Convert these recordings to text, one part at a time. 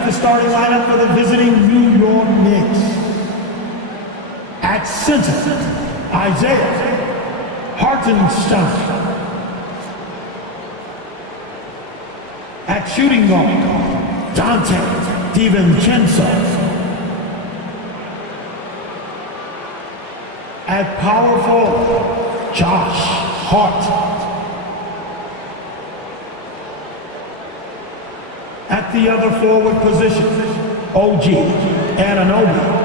meet the starting lineup for the visiting New York Knicks. At center, Isaiah Hartenstein. At shooting guard, Dante DiVincenzo. At power forward, Josh Hart. At the other forward position, OG Anunoby.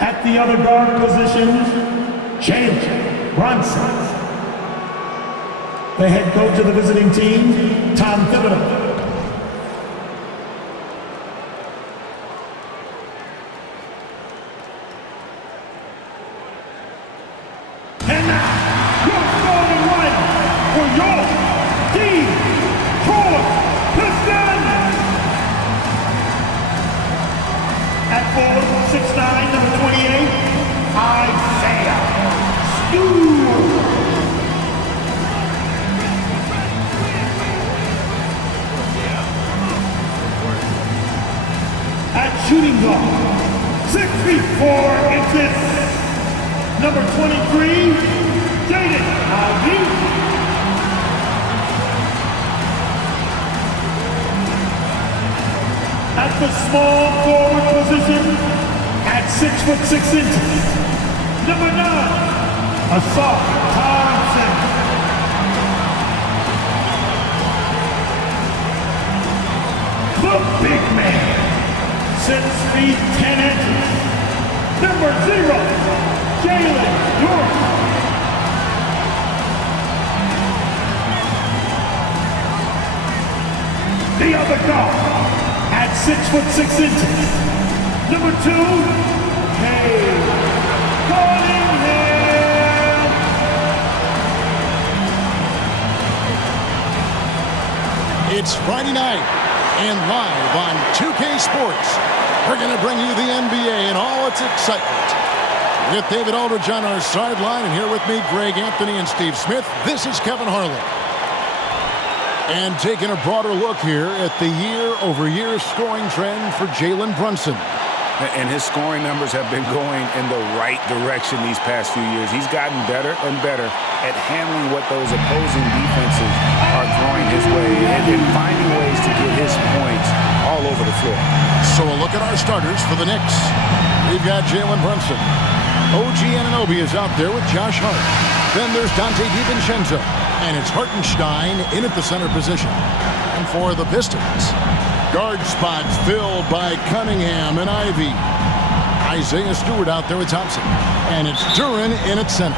At the other guard position, Jalen Brunson. The head coach of the visiting team, Tom Thibodeau. And now, your starting lineup for your Detroit Pistons. At forward, 6'9", number 28, Isaiah Stewart. At shooting guard, 6 feet 4 inches, number 23, Jaden Ivey. At the small forward position, at 6'6" number 9, Asaf Thompson. The big man, 6 feet 10 inches, number 0, Jalen York. The other guard, at 6'6", number 2, Cade Cunningham. It's Friday night, and live on 2K Sports, we're going to bring you the NBA and all its excitement. With David Aldridge on our sideline, and here with me, Greg Anthony and Steve Smith, this is Kevin Harlan. And taking a broader look here at the year-over-year scoring trend for Jalen Brunson. And his scoring numbers have been going in the right direction these past few years. He's gotten better and better at handling what those opposing defenses are throwing his way and finding ways to get his points all over the floor. So a look at our starters for the Knicks. We've got Jalen Brunson. OG Anunoby is out there with Josh Hart. Then there's Dante DiVincenzo. And it's Hartenstein in at the center position. And for the Pistons, guard spots filled by Cunningham and Ivey. Isaiah Stewart out there with Thompson. And it's Duren in at center.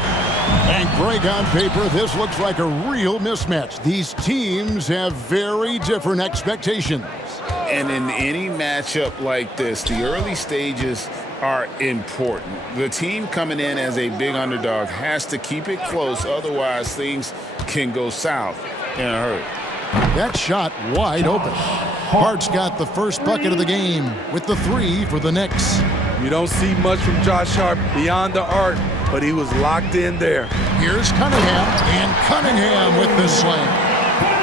And Greg, on paper, this looks like a real mismatch. These teams have very different expectations. And in any matchup like this, the early stages are important. The team coming in as a big underdog has to keep it close, otherwise things can go south in a hurry. That shot wide open. Hart's got the first bucket of the game with the 3 for the Knicks. You don't see much from Josh Hart beyond the arc, but he was locked in there. Here's Cunningham, and Cunningham with the slam.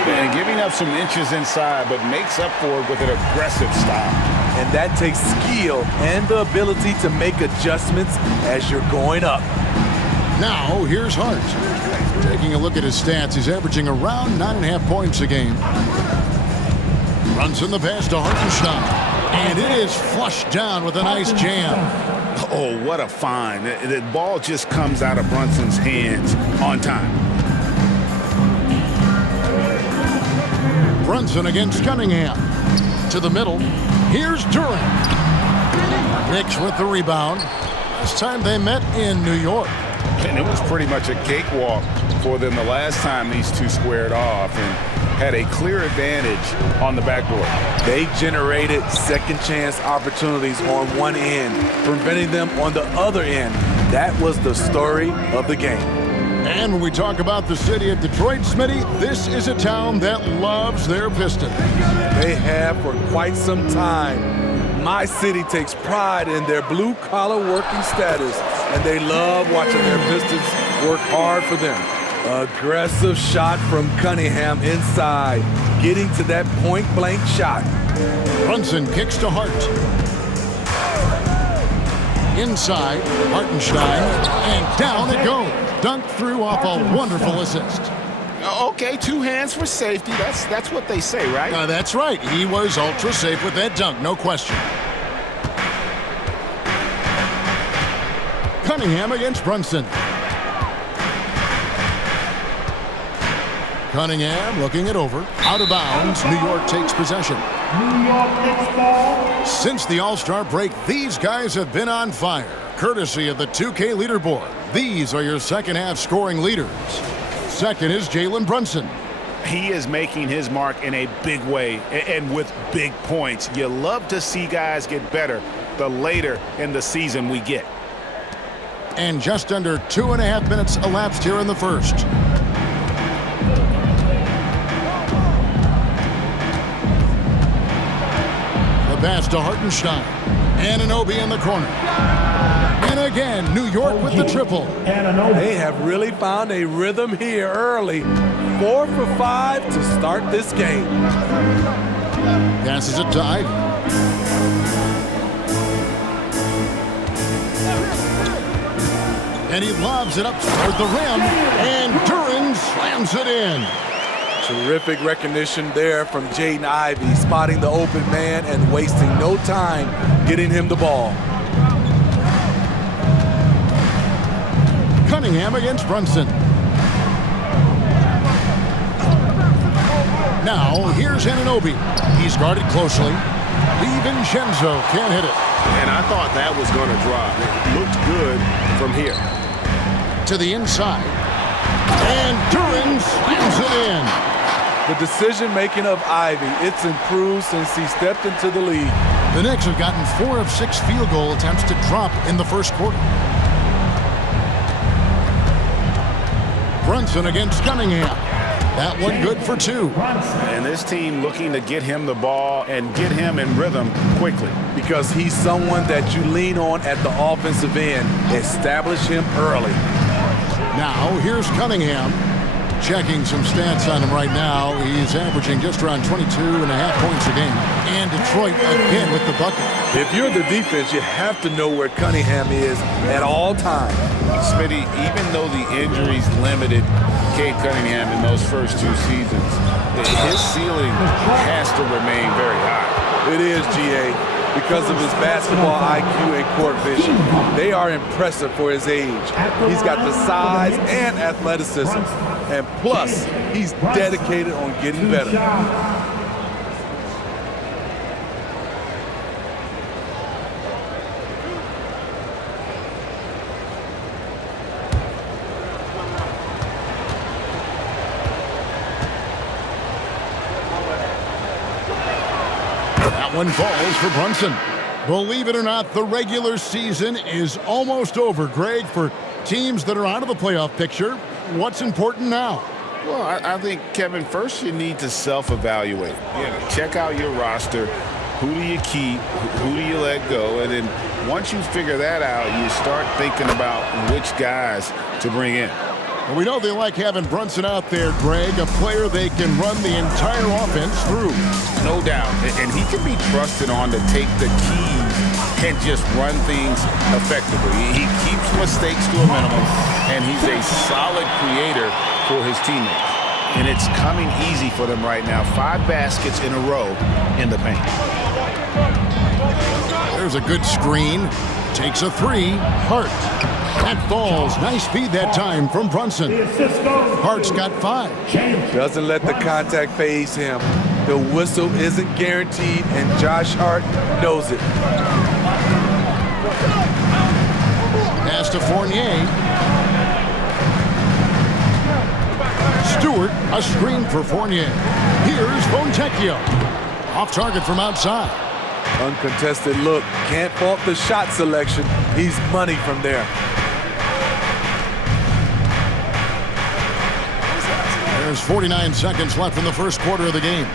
And giving up some inches inside, but makes up for it with an aggressive style. And that takes skill and the ability to make adjustments as you're going up. Now, here's Hart. Taking a look at his stats, he's averaging around 9.5 points a game. Runs in the pass to Hartenstein. And it is flushed down with a nice jam. Oh, what a find. The ball just comes out of Brunson's hands on time. Brunson against Cunningham. To the middle. Here's Duren. Knicks with the rebound. Last time they met in New York. And it was pretty much a cakewalk for them the last time these two squared off and had a clear advantage on the backboard. They generated second chance opportunities on one end, preventing them on the other end. That was the story of the game. And when we talk about the city of Detroit, Smitty, this is a town that loves their Pistons. They have for quite some time. My city takes pride in their blue-collar working status, and they love watching their Pistons work hard for them. Aggressive shot from Cunningham inside, getting to that point-blank shot. Brunson kicks to Hart. Inside, Hartenstein, and down it goes. Dunked through off a wonderful assist. Okay, 2 hands for safety. That's what they say, right? That's right. He was ultra safe with that dunk, no question. Cunningham against Brunson. Cunningham looking it over. Out of bounds. New York takes possession. New York Knicks ball. Since the All-Star break, these guys have been on fire. Courtesy of the 2K leaderboard. These are your second-half scoring leaders. Second is Jalen Brunson. He is making his mark in a big way and with big points. You love to see guys get better the later in the season we get. And just under 2.5 minutes elapsed here in the first. The pass to Hartenstein. Anunoby in the corner. And again, New York with the triple. They have really found a rhythm here early. 4 for 5 to start this game. Passes it to Ivy. And he lobs it up toward the rim. And Duran slams it in. Terrific recognition there from Jaden Ivey, spotting the open man and wasting no time getting him the ball. Cunningham against Brunson. Now, here's Anunoby. He's guarded closely. DiVincenzo can't hit it. And I thought that was going to drop. It looked good from here. To the inside. And Duran slams it in. The decision-making of Ivy, it's improved since he stepped into the league. The Knicks have gotten 4 of 6 field goal attempts to drop in the first quarter. Brunson against Cunningham. That one good for 2. And this team looking to get him the ball and get him in rhythm quickly. Because he's someone that you lean on at the offensive end. Establish him early. Now, here's Cunningham. Checking some stats on him right now. He's averaging just around 22.5 points a game. And Detroit again with the bucket. If you're the defense, you have to know where Cunningham is at all times. Smitty, even though the injuries limited Cade Cunningham in those first 2 seasons, his ceiling has to remain very high. It is, GA, because of his basketball IQ and court vision. They are impressive for his age. He's got the size and athleticism. And plus, he's dedicated on getting better. That one falls for Brunson. Believe it or not, the regular season is almost over, Greg. For teams that are out of the playoff picture, what's important now? Well, I think, Kevin, first you need to self-evaluate. Check out your roster. Who do you keep? Who do you let go? And then once you figure that out, you start thinking about which guys to bring in. Well, we know they like having Brunson out there, Greg, a player they can run the entire offense through. No doubt. And he can be trusted on to take the keys and just run things effectively. He keeps mistakes to a minimum, and he's a solid creator for his teammates. And it's coming easy for them right now. 5 baskets in a row in the paint. There's a good screen. Takes a 3. Hart. That falls. Nice feed that time from Brunson. Hart's got 5. Doesn't let the contact phase him. The whistle isn't guaranteed, and Josh Hart knows it. Pass to Fournier. Stewart, a screen for Fournier. Here's Fontecchio. Off target from outside. Uncontested look. Can't fault the shot selection. He's money from there. There's 49 seconds left in the first quarter of the game.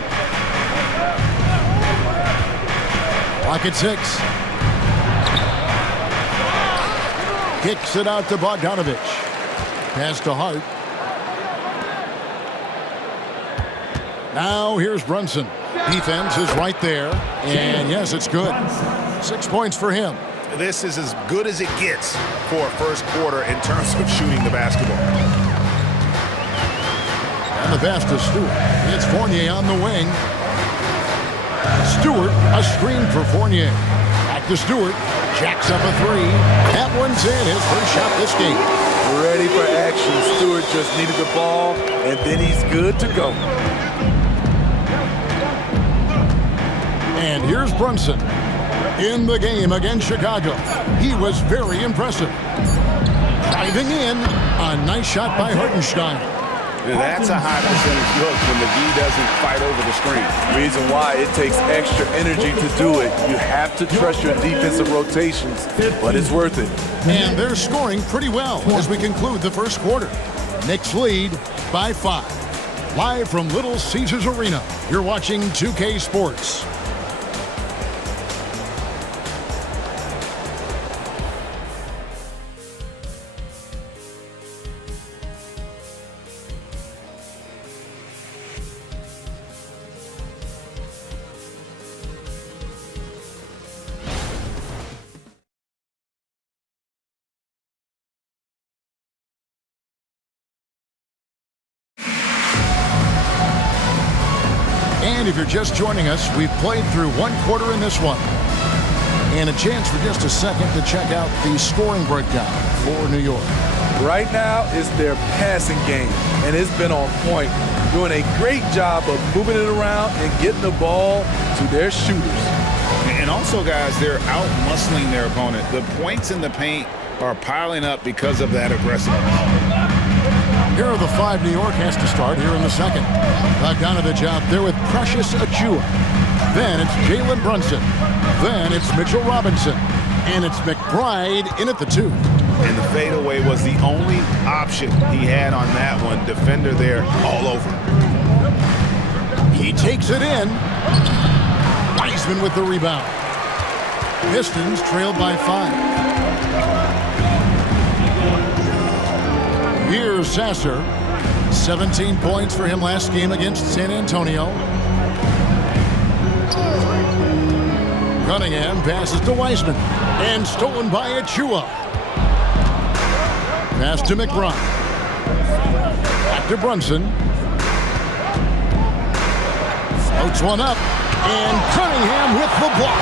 Clock at 6. Kicks it out to Bogdanovich. Pass to Hart. Now here's Brunson. Defense is right there. And yes, it's good. 6 points for him. This is as good as it gets for a first quarter in terms of shooting the basketball. And the pass to Stewart. It's Fournier on the wing. Stewart, a screen for Fournier. Back to Stewart. Jacks up a three. That one's in. His first shot this game. Ready for action. Stewart just needed the ball, and then he's good to go. And here's Brunson. In the game against Chicago. He was very impressive. Driving in. A nice shot by Hartenstein. That's a high percentage look when the D doesn't fight over the screen. Reason why it takes extra energy to do it. You have to trust your defensive rotations, but it's worth it. And they're scoring pretty well as we conclude the first quarter. Knicks lead by 5. Live from Little Caesars Arena, you're watching 2K Sports. And if you're just joining us, we've played through one quarter in this one. And a chance for just a second to check out the scoring breakdown for New York. Right now, it's their passing game, and it's been on point, doing a great job of moving it around and getting the ball to their shooters. And also, guys, they're out-muscling their opponent. The points in the paint are piling up because of that aggressiveness. Here are the 5 New York has to start here in the second. Bogdanovich out there with Precious Achiuwa. Then it's Jalen Brunson. Then it's Mitchell Robinson. And it's McBride in at the 2. And the fadeaway was the only option he had on that one. Defender there all over. He takes it in. Wiseman with the rebound. Pistons trailed by 5. Here's Sasser. 17 points for him last game against San Antonio. Cunningham passes to Wiseman. And stolen by Achiuwa. Pass to McBride. Back to Brunson. Floats one up. And Cunningham with the block.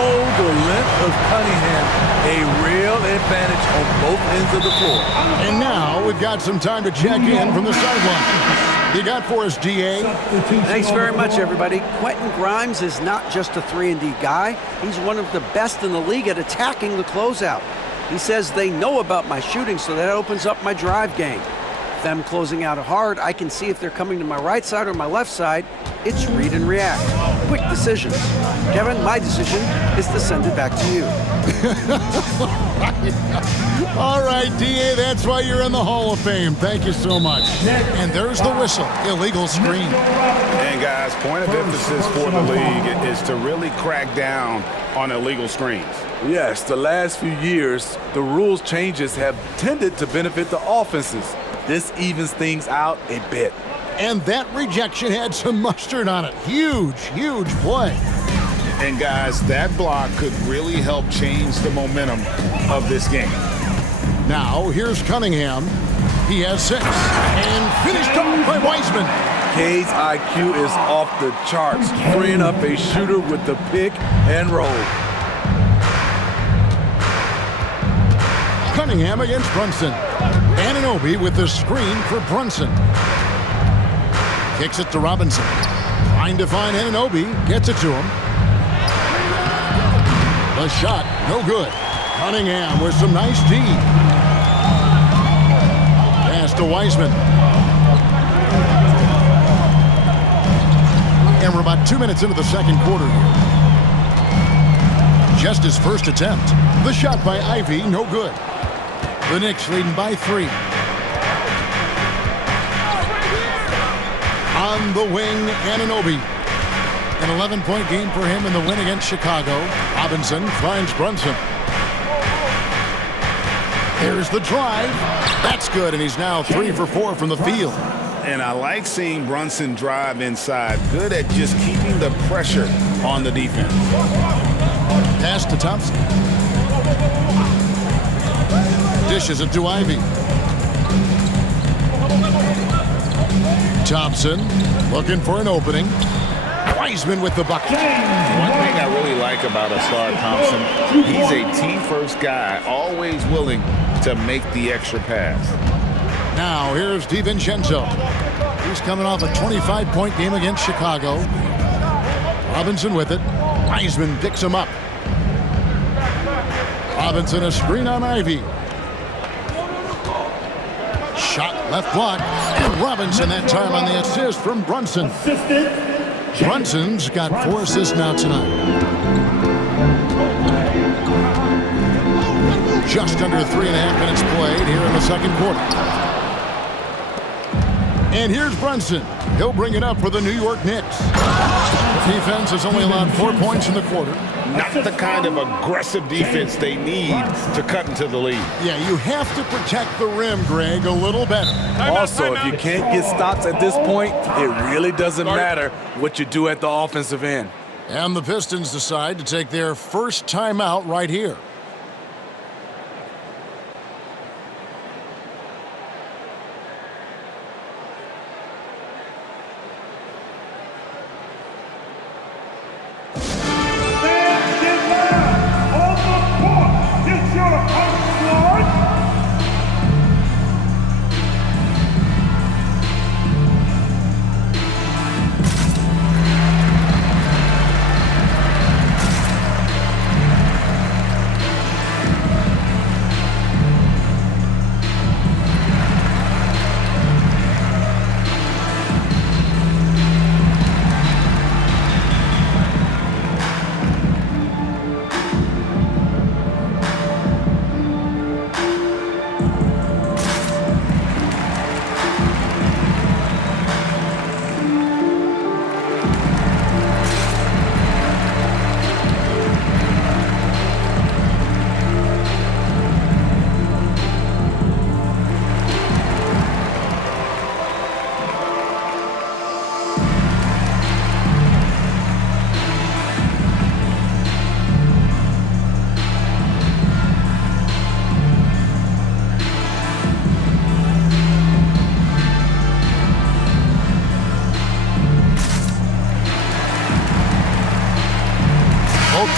Oh, the length of Cunningham. A real advantage on both ends of the floor. And now we've got some time to check in from the sideline. You got for us, DA? Thanks very much, everybody. Quentin Grimes is not just a 3-and-D guy. He's one of the best in the league at attacking the closeout. He says they know about my shooting, so that opens up my drive game. Them closing out hard, I can see if they're coming to my right side or my left side. It's read and react. Quick decisions. Kevin, my decision is to send it back to you. All right, DA, that's why you're in the Hall of Fame. Thank you so much. And there's the whistle. Illegal screen. And, guys, point of emphasis for the league is to really crack down on illegal screens. Yes, the last few years, the rules changes have tended to benefit the offenses. This evens things out a bit. And that rejection had some mustard on it. Huge, huge play. And, guys, that block could really help change the momentum of this game. Now, here's Cunningham. He has 6. And finished off by Wiseman. K's IQ is off the charts, freeing up a shooter with the pick and roll. Cunningham against Brunson. Anunoby with the screen for Brunson. Kicks it to Robinson. Trying to find Anunoby. Gets it to him. The shot, no good. Cunningham with some nice D. Pass to Wiseman. And we're about 2 minutes into the second quarter here. Just his first attempt. The shot by Ivy, no good. The Knicks leading by 3. On the wing, Anunoby. An 11-point game for him in the win against Chicago. Robinson finds Brunson. There's the drive. That's good, and he's now 3 for 4 from the field. And I like seeing Brunson drive inside. Good at just keeping the pressure on the defense. Pass to Thompson. Dishes it to Ivy. Thompson looking for an opening. Wiseman with the bucket. One thing I really like about Asar Thompson, he's a team-first guy, always willing to make the extra pass. Now here's DiVincenzo. He's coming off a 25-point game against Chicago. Robinson with it. Wiseman picks him up. Robinson a screen on Ivy. Shot left block. And Robinson that time on the assist from Brunson. Brunson's got 4 assists now tonight. Just under 3.5 minutes played here in the second quarter. And here's Brunson. He'll bring it up for the New York Knicks. Defense has only allowed 4 points in the quarter. Not the kind of aggressive defense they need to cut into the lead. Yeah, you have to protect the rim, Greg, a little better. Also, if you can't get stops at this point, it really doesn't matter what you do at the offensive end. And the Pistons decide to take their first timeout right here.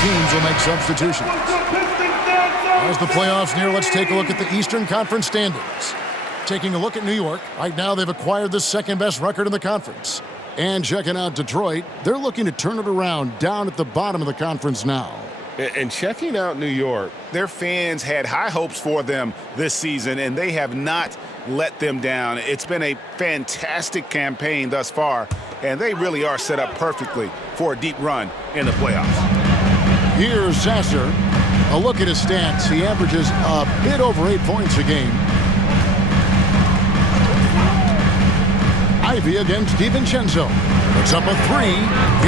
Teams will make substitutions. As the playoffs near, let's take a look at the Eastern Conference standings. Taking a look at New York, right now they've acquired the second-best record in the conference. And checking out Detroit, they're looking to turn it around down at the bottom of the conference now. And checking out New York, their fans had high hopes for them this season, and they have not let them down. It's been a fantastic campaign thus far, and they really are set up perfectly for a deep run in the playoffs. Here's Sasser. A look at his stats. He averages a bit over 8 points a game. Ivy against DiVincenzo. Puts up a 3.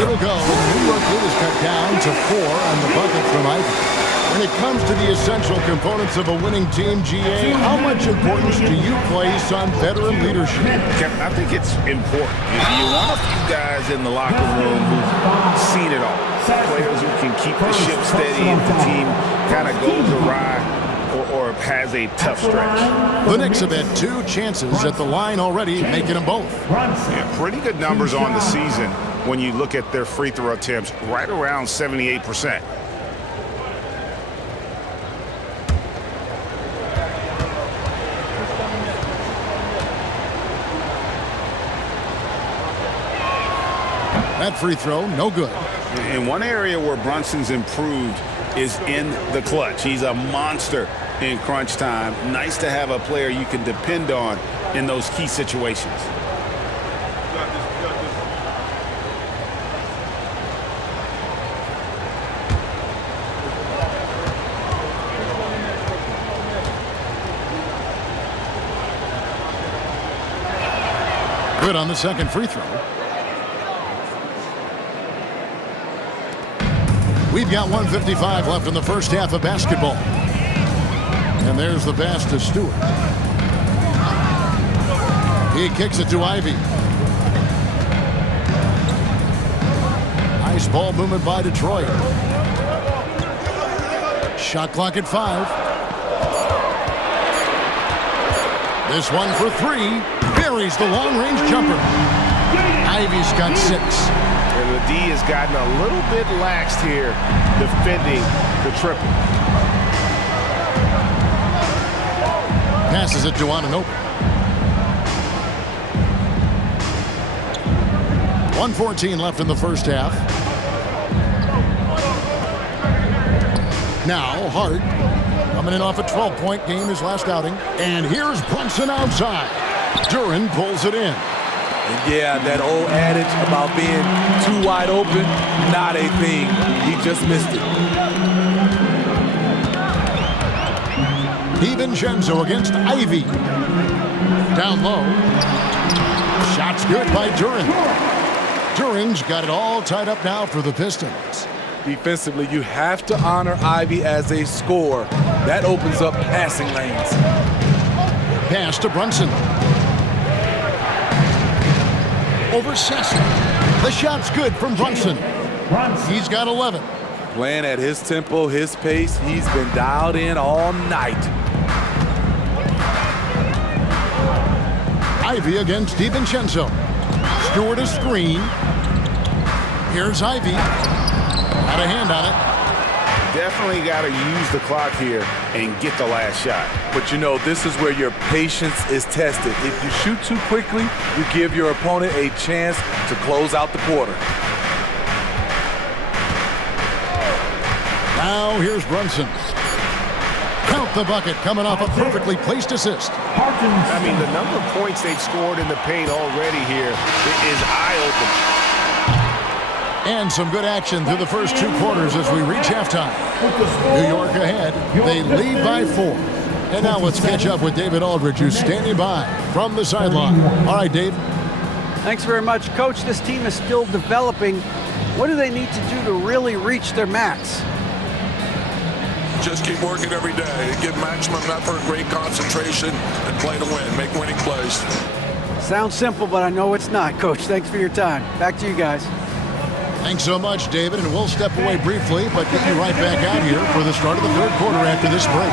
It'll go. New York lead is cut down to 4 on the bucket from Ivy. When it comes to the essential components of a winning team, GA, how much importance do you place on veteran leadership? Kevin, I think it's important. You want a few guys in the locker room who've seen it all. Players who can keep the ship steady if the team kind of goes awry or has a tough stretch. The Knicks have had 2 chances at the line already, making them both. Yeah, pretty good numbers on the season when you look at their free throw attempts, right around 78%. That free throw, no good. And one area where Brunson's improved is in the clutch. He's a monster in crunch time. Nice to have a player you can depend on in those key situations. Good on the second free throw. We've got 1:55 left in the first half of basketball. And there's the pass to Stewart. He kicks it to Ivy. Nice ball movement by Detroit. Shot clock at 5. This one for 3. Buries the long-range jumper. Ivy's got 6. And the D has gotten a little bit laxed here defending the triple. Passes it to Anunoby. 1:14 left in the first half. Now Hart coming in off a 12-point game his last outing. And here's Brunson outside. Duren pulls it in. And yeah, that old adage about being too wide open, not a thing. He just missed it. DiVincenzo against Ivy. Down low. Shot's good by Duren. Duren's got it all tied up now for the Pistons. Defensively, you have to honor Ivy as a scorer. That opens up passing lanes. Pass to Brunson. Over Sessa. The shot's good from Brunson. He's got 11. Playing at his tempo, his pace. He's been dialed in all night. Ivy against DiVincenzo. Stewart a screen. Here's Ivy. Got a hand on it. Definitely got to use the clock here and get the last shot. But you know, this is where your patience is tested. If you shoot too quickly, you give your opponent a chance to close out the quarter. Now here's Brunson. Count the bucket coming off a perfectly placed assist. I mean, the number of points they've scored in the paint already here is eye-opening. And some good action through the first 2 quarters as we reach halftime. New York ahead. They lead by 4. And now let's catch up with David Aldridge, who's standing by from the sideline. All right, Dave. Thanks very much, Coach. This team is still developing. What do they need to do to really reach their max? Just keep working every day. Give maximum effort, great concentration, and play to win. Make winning plays. Sounds simple, but I know it's not, Coach. Thanks for your time. Back to you guys. Thanks so much, David, and we'll step away briefly, but get you right back out here for the start of the 3rd quarter after this break.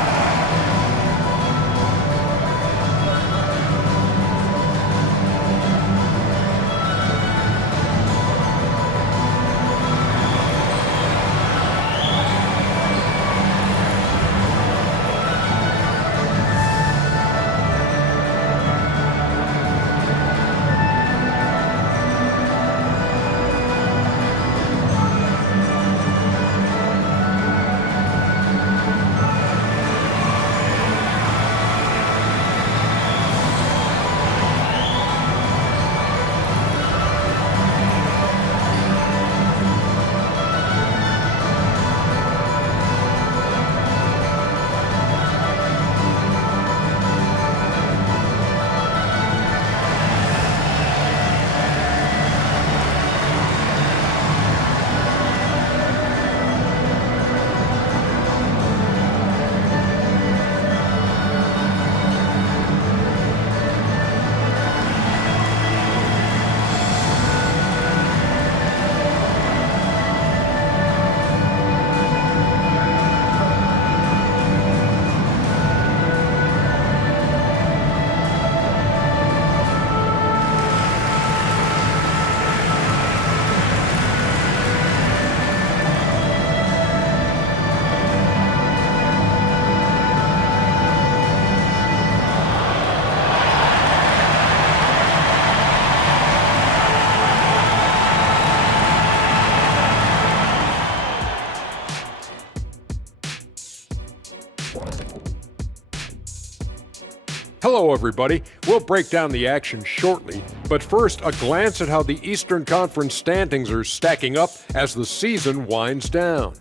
Hello, everybody. We'll break down the action shortly, but first, a glance at how the Eastern Conference standings are stacking up as the season winds down.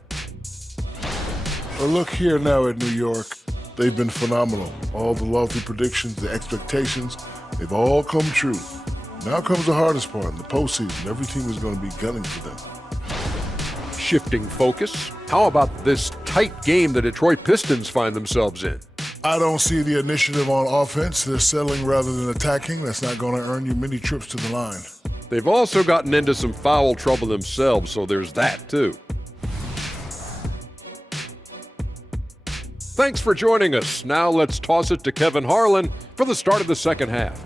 Well, look here now at New York. They've been phenomenal. All the lofty predictions, the expectations, they've all come true. Now comes the hardest part, in the postseason. Every team is going to be gunning for them. Shifting focus, how about this tight game the Detroit Pistons find themselves in? I don't see the initiative on offense. They're settling rather than attacking. That's not going to earn you many trips to the line. They've also gotten into some foul trouble themselves, so there's that too. Thanks for joining us. Now let's toss it to Kevin Harlan for the start of the second half.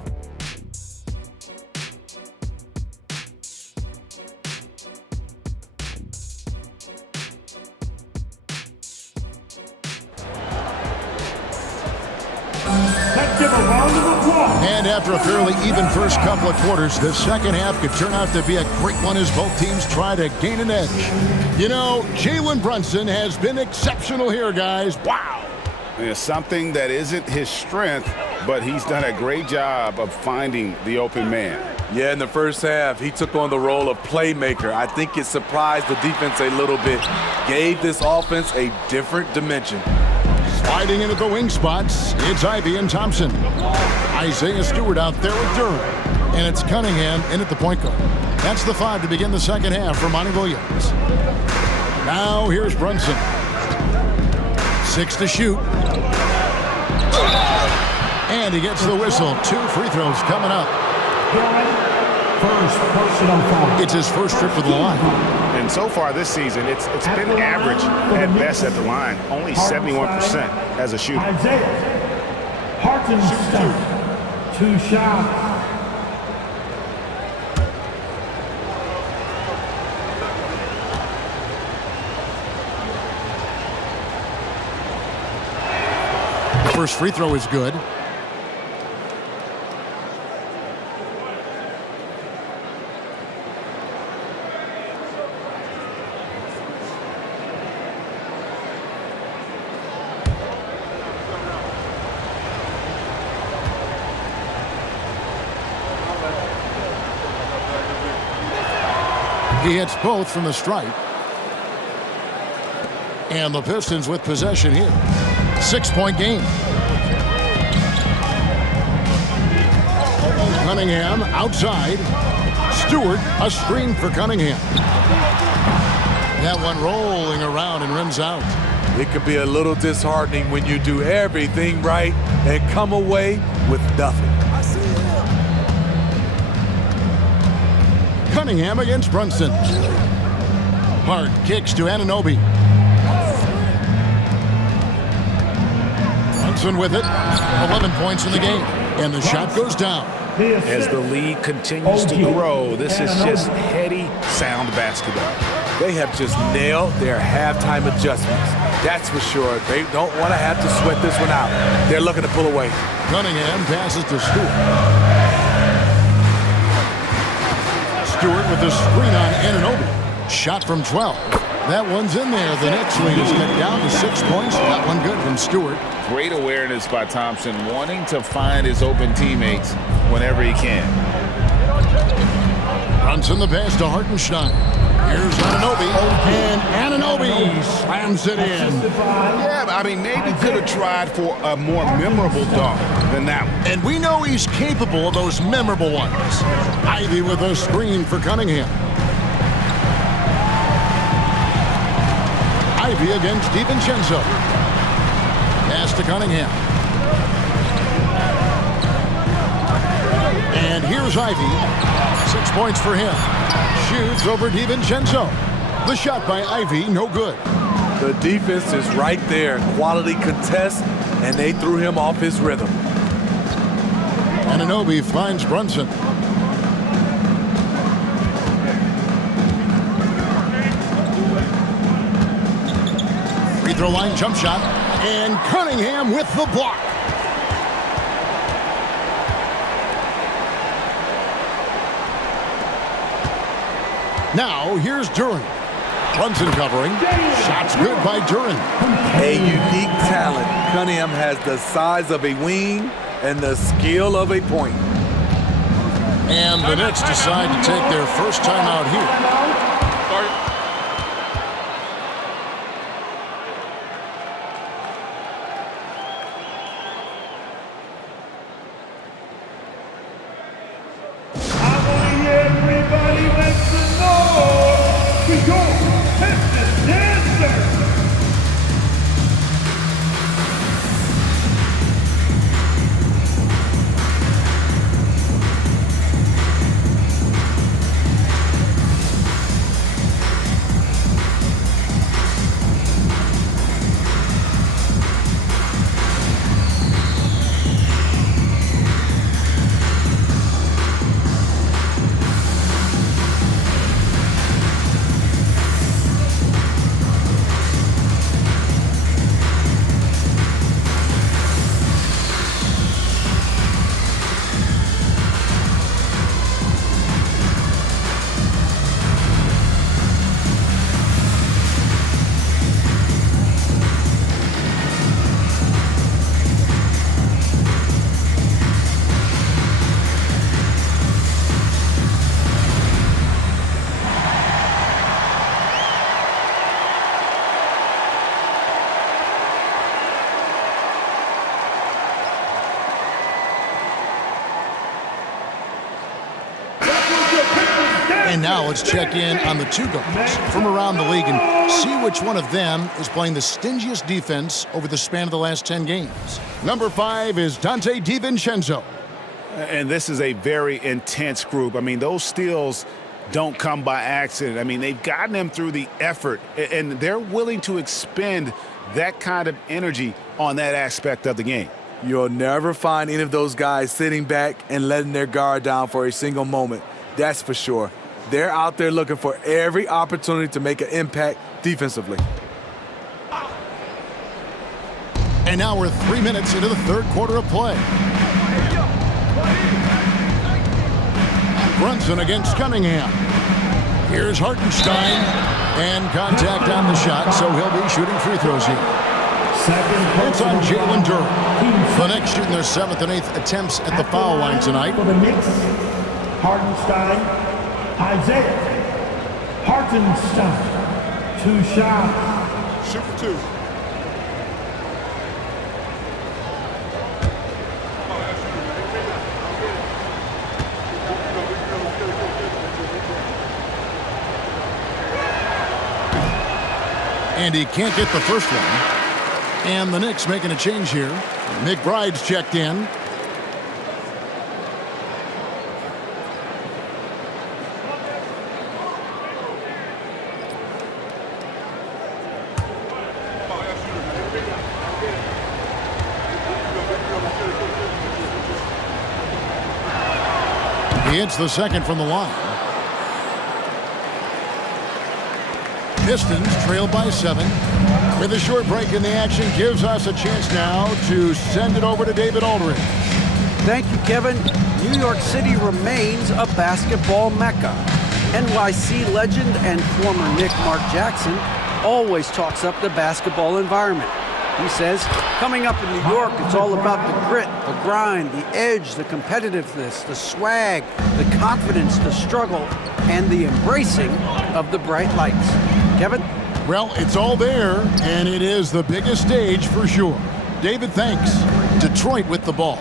Let's give a round of applause. And after a fairly even first couple of quarters, the second half could turn out to be a great one as both teams try to gain an edge. You know, Jalen Brunson has been exceptional here, guys. Wow. It's something that isn't his strength, but he's done a great job of finding the open man. Yeah, in the first half, he took on the role of playmaker. I think it surprised the defense a little bit, gave this offense a different dimension. Sliding into the wing spots, it's Ivy and Thompson. Isaiah Stewart out there with Durham. And it's Cunningham in at the point guard. That's the 5 to begin the second half for Monty Williams. Now here's Brunson. 6 to shoot. And he gets the whistle. 2 free throws coming up. First personal foul. It's his first trip to the line. And so far this season, it's been average at best at the line. Only 71% as a shooter. Isaiah Hartenstein. 2 shots. The first free throw is good. He hits both from the stripe. And the Pistons with possession here. 6-point game. Cunningham outside. Stewart, a screen for Cunningham. That one rolling around and rims out. It could be a little disheartening when you do everything right and come away with nothing. Cunningham against Brunson. Hard kicks to Anunoby. Brunson with it. 11 points in the game. And the shot goes down. As the lead continues to grow, this is just heady, sound basketball. They have just nailed their halftime adjustments. That's for sure. They don't want to have to sweat this one out. They're looking to pull away. Cunningham passes to Stewart. Stewart with the screen on Anunoby. Shot from 12. That one's in there. The Knicks lead is cut down to 6 points. That one good from Stewart. Great awareness by Thompson, wanting to find his open teammates whenever he can. Brunson the pass to Hartenstein. Here's Anunoby. And Anunoby slams it in. Yeah, I mean, maybe could have tried for a more memorable dunk than that one. And we know he's capable of those memorable ones. Ivy with a screen for Cunningham. Ivy against DiVincenzo. Pass to Cunningham. And here's Ivy. 6 points for him. Shoots over DiVincenzo. The shot by Ivy, no good. The defense is right there. Quality contest, and they threw him off his rhythm. Anunoby finds Brunson. Free throw line jump shot. And Cunningham with the block. Now, here's Duren. Brunson covering. Shots good by Duren. A unique talent. Cunningham has the size of a wing and the skill of a point. And the Knicks decide to take their first time out here. Everybody makes some noise. We go, Pistons dancer. And now let's check in on the two guards from around the league and see which one of them is playing the stingiest defense over the span of the last 10 games. Number 5 is Dante DiVincenzo. And this is a very intense group. I mean, those steals don't come by accident. I mean, they've gotten them through the effort, and they're willing to expend that kind of energy on that aspect of the game. You'll never find any of those guys sitting back and letting their guard down for a single moment. That's for sure. They're out there looking for every opportunity to make an impact defensively. And now we're 3 minutes into the third quarter of play. Brunson against Cunningham. Here's Hartenstein. And contact on the shot, so he'll be shooting free throws here. It's on Jalen Durham. The Knicks shooting their 7th and 8th attempts at the foul line tonight. For the Knicks, Hartenstein, Isaiah Hartenstein. 2 shots. Shoot for 2. And he can't get the first one. And the Knicks making a change here. McBride's checked in. He hits the second from the line. Pistons trail by 7. With a short break in the action, gives us a chance now to send it over to David Aldridge. Thank you, Kevin. New York City remains a basketball mecca. NYC legend and former Knick Mark Jackson always talks up the basketball environment. He says, coming up in New York, it's all about the grit, the grind, the edge, the competitiveness, the swag, the confidence, the struggle, and the embracing of the bright lights. Kevin? Well, it's all there, and it is the biggest stage for sure. David, thanks. Detroit with the ball,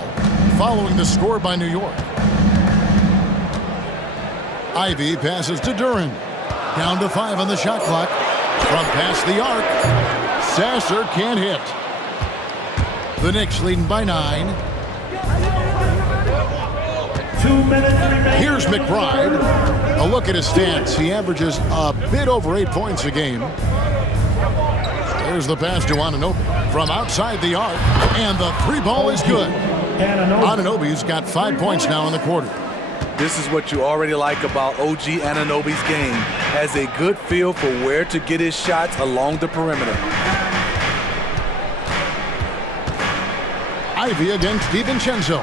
following the score by New York. Ivy passes to Duran. Down to 5 on the shot clock. From past the arc. Sasser can't hit. The Knicks leading by 9. 2 minutes remaining. Here's McBride. A look at his stats. He averages a bit over 8 points a game. There's the pass to Anunoby from outside the arc, and the 3 ball is good. Anunoby's got 5 points now in the quarter. This is what you already like about OG Anunoby's game. Has a good feel for where to get his shots along the perimeter. Ivy against DiVincenzo.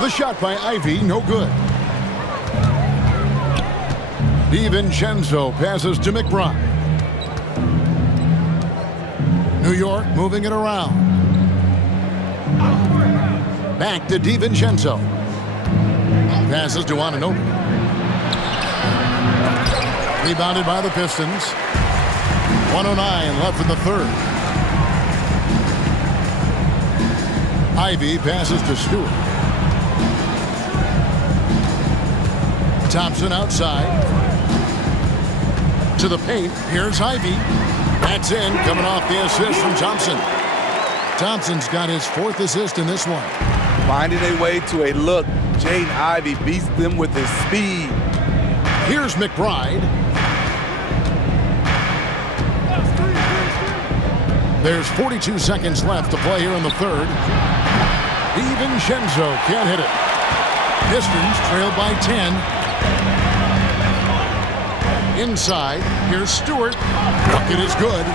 The shot by Ivy, no good. DiVincenzo passes to McBride. New York moving it around. Back to DiVincenzo. Passes to Anunoby. Rebounded by the Pistons. 1:09 left in the third. Ivy passes to Stewart. Thompson outside. To the paint. Here's Ivy. That's in. Coming off the assist from Thompson. Thompson's got his 4th assist in this one. Finding a way to a look. Jaden Ivey beats them with his speed. Here's McBride. There's 42 seconds left to play here in the third. DiVincenzo can't hit it. Pistons trail by 10. Inside, here's Stewart. Bucket is good.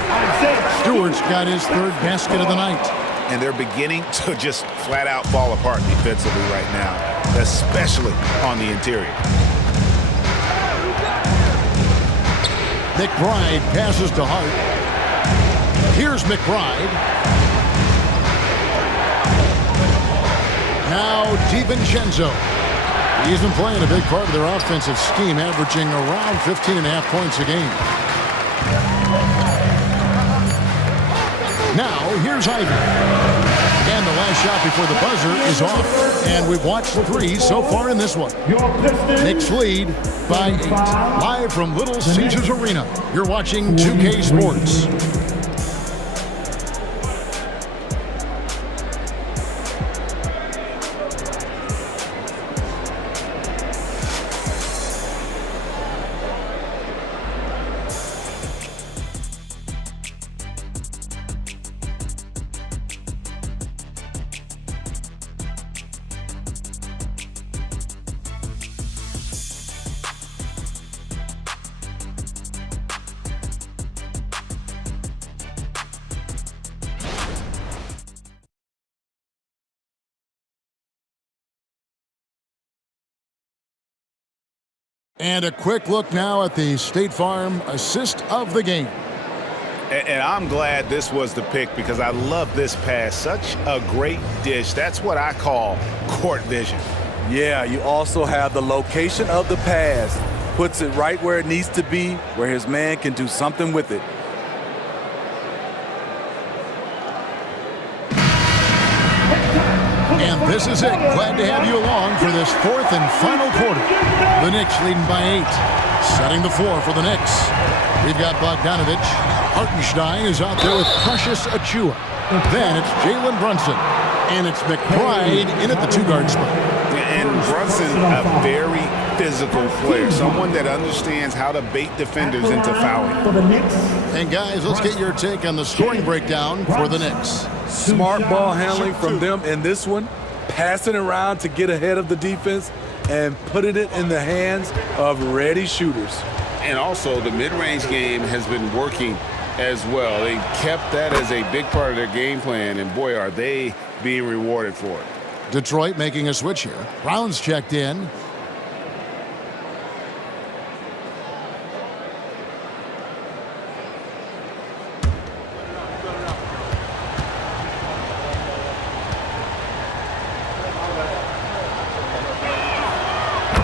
Stewart's got his 3rd basket of the night. And they're beginning to just flat out fall apart defensively right now, especially on the interior. McBride passes to Hart. Here's McBride. Now DiVincenzo. He's been playing a big part of their offensive scheme, averaging around 15.5 points a game. Now, here's Ivy. And the last shot before the buzzer is off. And we've watched 3 so far in this one. Knicks lead by 8. Live from Little Caesars Arena, you're watching 2K Sports. And a quick look now at the State Farm assist of the game. And I'm glad this was the pick because I love this pass. Such a great dish. That's what I call court vision. Yeah, you also have the location of the pass. Puts it right where it needs to be, where his man can do something with it. And this is it. Glad to have you along for this 4th and final quarter. The Knicks leading by 8. Setting the floor for the Knicks. We've got Bogdanovich. Hartenstein is out there with Precious Achiuwa. Then it's Jalen Brunson. And it's McBride in at the 2-guard spot. And Brunson, a very physical player. Someone that understands how to bait defenders into fouling. And guys, let's get your take on the scoring breakdown for the Knicks. Smart ball handling from them in this one. Passing around to get ahead of the defense and putting it in the hands of ready shooters. And also, the mid-range game has been working as well. They kept that as a big part of their game plan, and boy, are they being rewarded for it. Detroit making a switch here. Brown's checked in.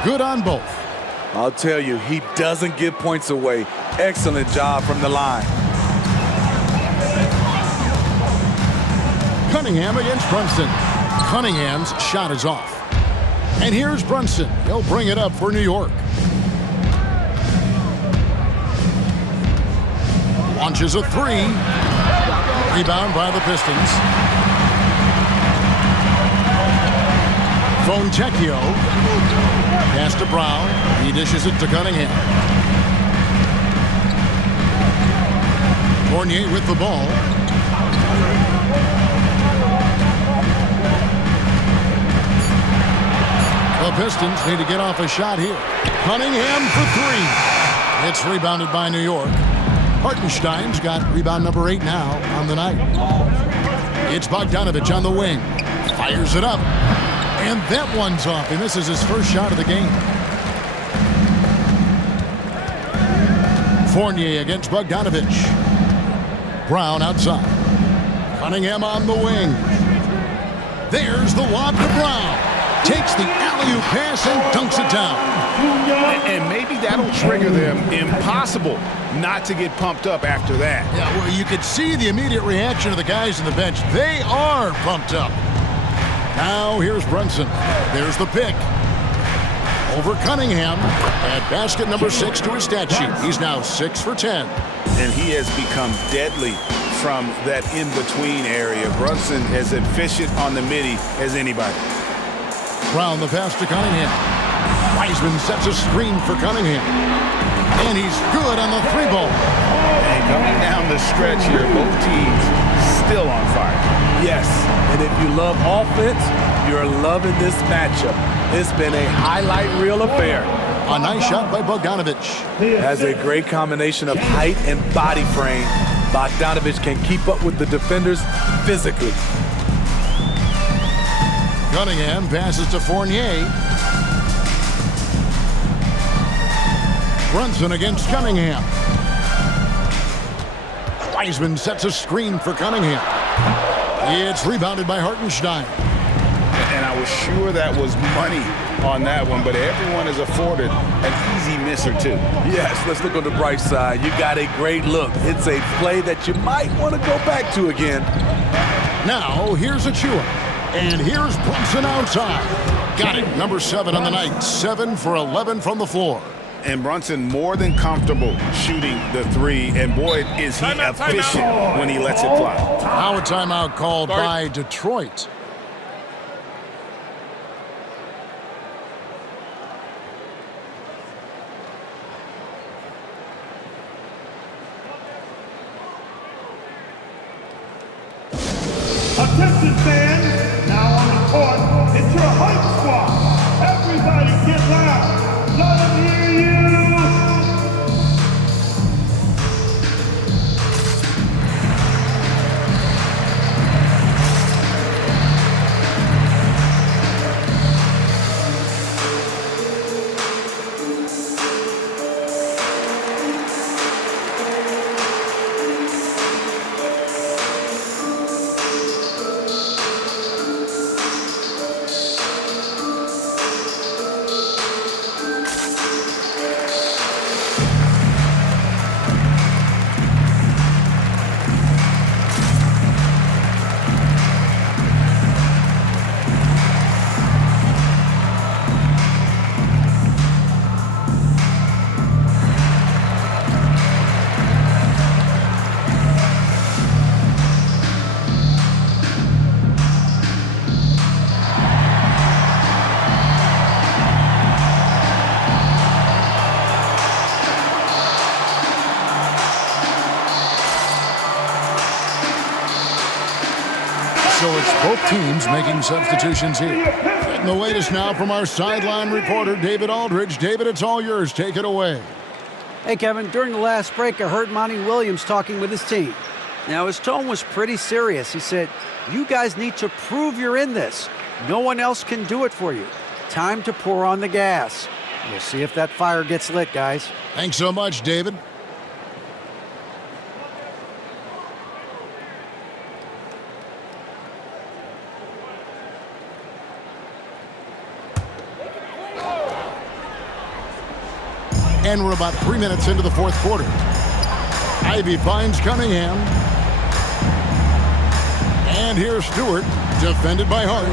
Good on both. I'll tell you, he doesn't give points away. Excellent job from the line. Cunningham against Brunson. Cunningham's shot is off. And here's Brunson. He'll bring it up for New York. Launches a 3. Rebound by the Pistons. Fontecchio. Pass to Brown. He dishes it to Cunningham. Fournier with the ball. The Pistons need to get off a shot here. Cunningham for 3. It's rebounded by New York. Hartenstein's got rebound number 8 now on the night. It's Bogdanovich on the wing. Fires it up. And that one's off. He misses his first shot of the game. Fournier against Bogdanovich. Brown outside. Cunningham on the wing. There's the lob to Brown. Takes the alley-oop pass and dunks it down. And maybe that'll trigger them. Impossible not to get pumped up after that. Yeah, well, you could see the immediate reaction of the guys on the bench. They are pumped up. Now here's Brunson. There's the pick. Over Cunningham. Add basket number 6 to his stat sheet. He's now 6 for 10. And he has become deadly from that in-between area. Brunson as efficient on the midi as anybody. Brown the pass to Cunningham. Wiseman sets a screen for Cunningham. And he's good on the 3-ball. And coming down the stretch here, both teams still on fire. Yes, and if you love offense, you're loving this matchup. It's been a highlight reel affair. A nice shot by Bogdanovich. Has a great combination of height and body frame. Bogdanovich can keep up with the defenders physically. Cunningham passes to Fournier. Brunson against Cunningham. Wiseman sets a screen for Cunningham. It's rebounded by Hartenstein. And I was sure that was money on that one, but everyone is afforded an easy miss or two. Yes, let's look on the bright side. You got a great look. It's a play that you might want to go back to again. Now, here's Achua. And here's Brunson outside. Got it. Number 7 on the night. 7 for 11 from the floor. And Brunson more than comfortable shooting the 3. And boy, is he efficient when he lets it fly. Now a timeout called by Detroit. Attention fans, now on the court, it's your hype squad. Everybody get loud. Let them hear you. So it's both teams making substitutions here. And the latest now from our sideline reporter, David Aldridge. David, it's all yours. Take it away. Hey, Kevin, during the last break, I heard Monty Williams talking with his team. Now, his tone was pretty serious. He said, you guys need to prove you're in this. No one else can do it for you. Time to pour on the gas. We'll see if that fire gets lit, guys. Thanks so much, David. And we're about 3 minutes into the fourth quarter. Ivy finds Cunningham. And here's Stewart, defended by Hart.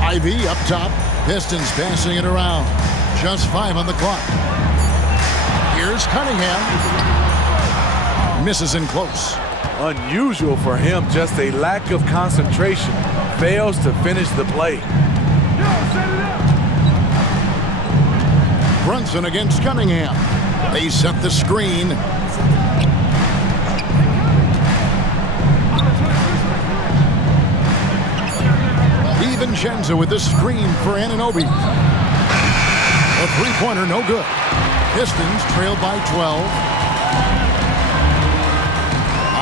Ivy up top. Pistons passing it around. Just 5 on the clock. Here's Cunningham. Misses in close. Unusual for him, just a lack of concentration. Fails to finish the play. Brunson against Cunningham. They set the screen. DiVincenzo with the screen for Anunoby. A three-pointer, no good. Pistons trailed by 12.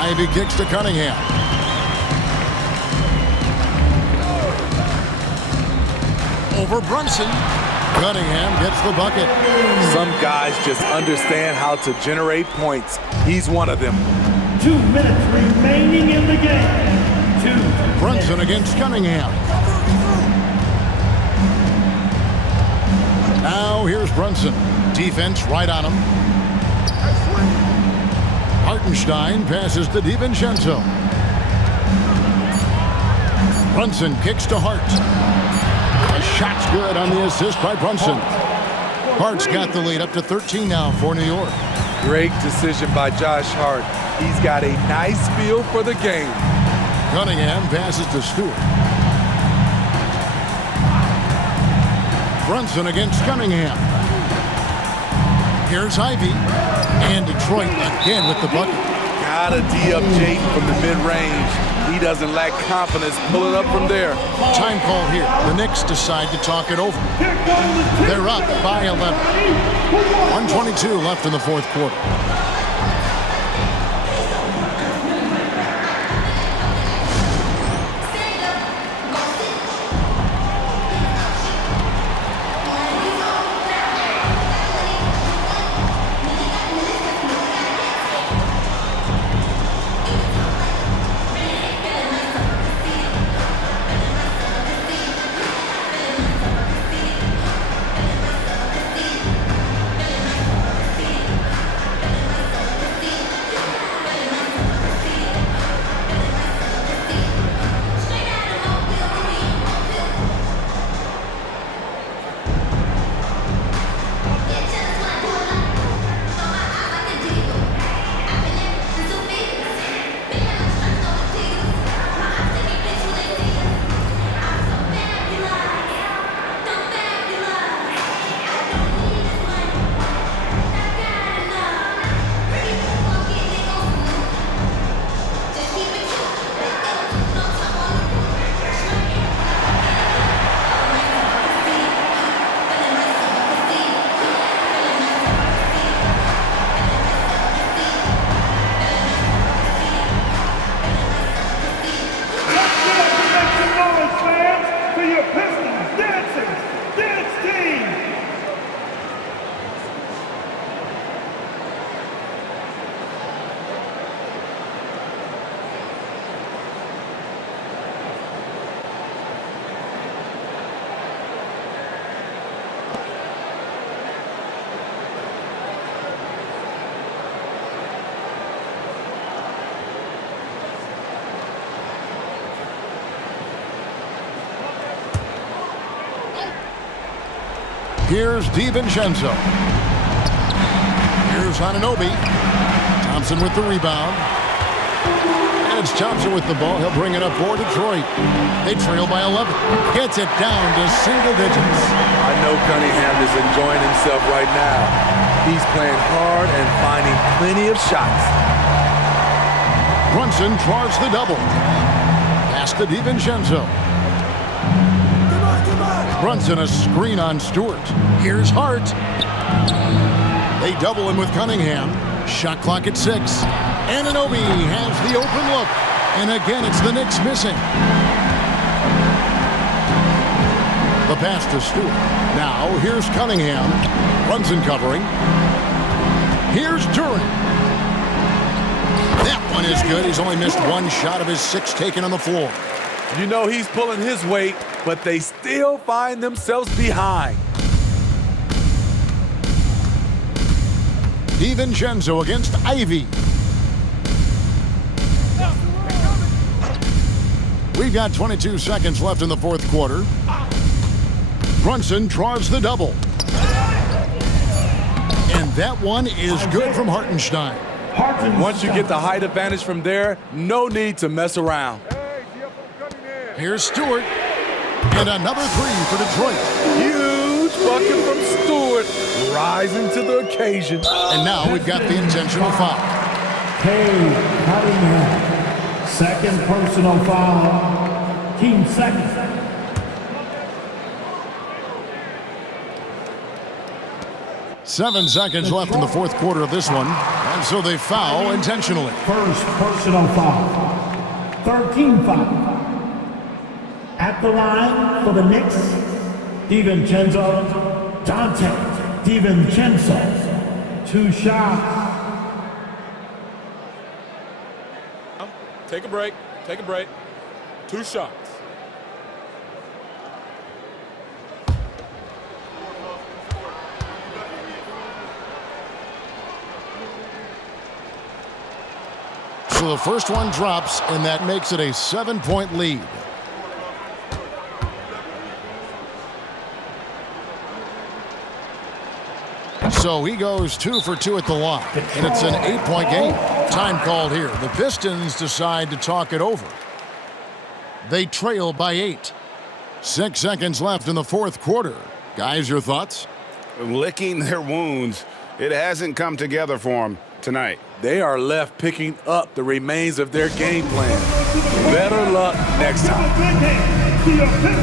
Ivy kicks to Cunningham. Over Brunson. Cunningham gets the bucket. Some guys just understand how to generate points. He's one of them. 2 minutes remaining in the game. Brunson against Cunningham. Now here's Brunson. Defense right on him. Hartenstein passes to DiVincenzo. Brunson kicks to Hart. The shot's good on the assist by Brunson. Hart's got the lead up to 13 now for New York. Great decision by Josh Hart. He's got a nice feel for the game. Cunningham passes to Stewart. Brunson against Cunningham. Here's Ivy. And Detroit again with the bucket. Gotta D up Jayden from the mid-range. He doesn't lack confidence pulling up from there. Time call here. The Knicks decide to talk it over. They're up by 11. 1:22 left in the fourth quarter. Here's DiVincenzo. Here's Anunoby. Thompson with the rebound. And it's Thompson with the ball. He'll bring it up for Detroit. They trail by 11. Gets it down to single digits. I know Cunningham is enjoying himself right now. He's playing hard and finding plenty of shots. Brunson draws the double. Pass to DiVincenzo. Brunson a screen on Stewart. Here's Hart. They double him with Cunningham. Shot clock at 6. Anunoby has the open look. And again, it's the Knicks missing. The pass to Stewart. Now, here's Cunningham. Brunson covering. Here's Duran. That one is good. He's only missed one shot of his 6 taken on the floor. You know he's pulling his weight, but they still find themselves behind. DiVincenzo against Ivy. We've got 22 seconds left in the fourth quarter. Brunson draws the double. And that one is good from Hartenstein. Once you get the height advantage from there, no need to mess around. Here's Stewart. And another 3 for Detroit. Huge bucket from Stewart, rising to the occasion. And now we've got the intentional foul. Cunningham. Second personal foul. Team second. Seven seconds left in the fourth quarter of this one. And so they foul intentionally. First personal foul. 13 foul. At the line for the Knicks, DiVincenzo, Dante DiVincenzo. 2 shots. Take a break. Take a break. 2 shots. So the first one drops, and that makes it a 7-point lead. So he goes 2 for 2 at the line, and it's an 8-point game. Time called here. The Pistons decide to talk it over. They trail by 8. 6 seconds left in the fourth quarter. Guys, your thoughts? Licking their wounds. It hasn't come together for them tonight. They are left picking up the remains of their game plan. Better luck next time.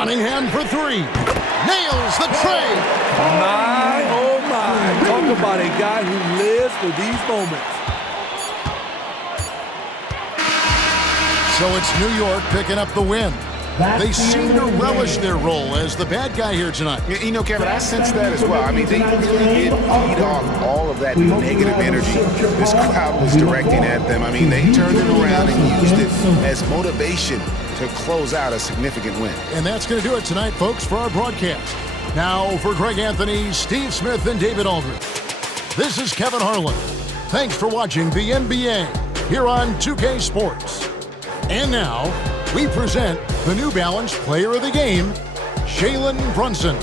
Cunningham for 3. Nails the tray. My, oh my. Talk about a guy who lives for these moments. So it's New York picking up the win. They seem to relish their role as the bad guy here tonight. You know, Kevin, I sense that as well. I mean, they really did feed off all of that negative energy this crowd was directing at them. I mean, they turned it around and used it as motivation to close out a significant win. And that's going to do it tonight, folks, for our broadcast. Now, for Greg Anthony, Steve Smith, and David Aldridge, this is Kevin Harlan. Thanks for watching the NBA here on 2K Sports. And now, we present the New Balance Player of the Game, Jalen Brunson.